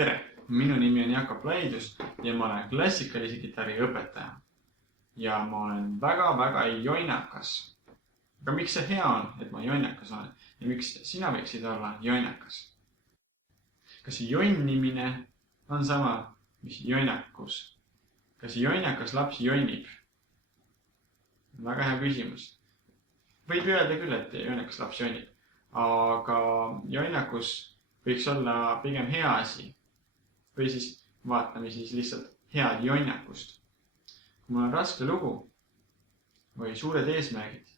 Tere! Minu nimi on Jakob Laidus ja ma olen klassikalise kitarri õpetaja. Ja ma olen väga jonnakas. Aga miks see hea on, et ma jonnakas olen? Ja miks sina võiksid olla jonnakas? Kas jonnimine on sama, mis jonnakus? Kas jonnakas laps jonnib? Väga hea küsimus. Võib öelda küll, et jonnakas laps jonnib. Aga jonnakus võiks olla pigem hea asi. Või siis vaatame siis lihtsalt head jonnakust. Kui mul on raske lugu või suured eesmärgid,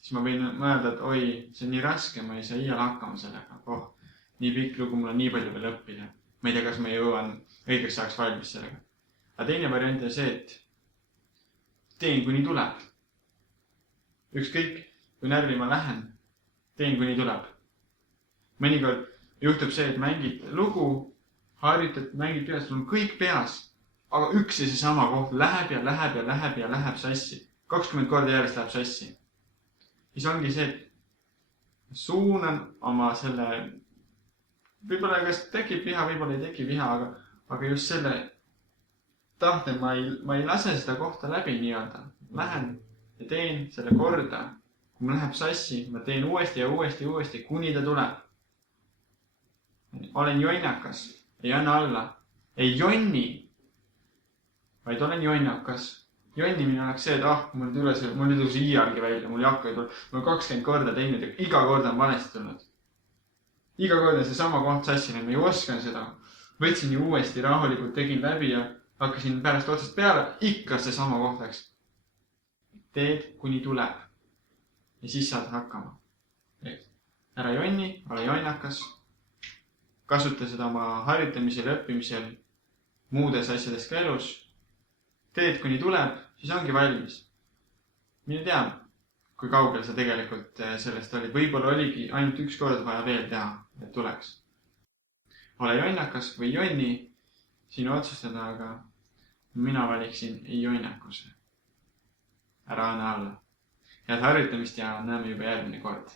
siis ma võin mõelda, et oi, see on nii raske, ma ei saa iial hakkama sellega. Nii pikk lugu, mul on nii palju veel õppida. Ma ei tea, kas ma jõuan õigeks ajaks valmis sellega. Aga teine variant on see, et teen kuni tuleb. Ükskõik, kui närvi ma lähen, teen kuni tuleb. Mõnikord juhtub see, et mängid lugu, harjutad, mängid peas, sul on kõik peas, aga üks ja seesama koht läheb sassi. 20 korda järjest läheb sassi. Siis ongi see, et suunan oma selle, võib-olla kas tekib viha, võib-olla ei teki viha, aga just selle tahte ma ei lase seda kohta läbi nii-öelda. Lähen ja teen selle korda. Kui ma läheb sassi, ma teen uuesti, kuni ta tuleb. Olen jonnakas, ei anna alla, ei jonni, vaid olen jonnakas. Jonnimine oleks see, et mul ei tule see iialgi välja, mul ei hakka ei tule. Ma olen 20 korda teinud ja iga kord on valesti tulnud. Iga kord on see sama koht sassina, ma ei oskan seda. Võtsin ju uuesti rahulikult, tegin läbi ja hakkasin pärast otsast peale, ikka see sama koht läks. Teed, kuni tuleb. Ja siis saad hakkama. Ära jonni, ole jonnakas. Kasuta seda oma harjutamisel, õppimisel, muudes asjades ka elus. Teed, kuni tuleb, siis ongi valmis. Mine tea, kui kaugel sa tegelikult sellest olid. Võib-olla oligi ainult üks kord vaja veel teha, et tuleks. Ole jonnakas või jonni, sinu otsustada, aga mina valiksin jonnakuse. Ära anna alla. Head harjutamist ja näeme juba järgmine kord.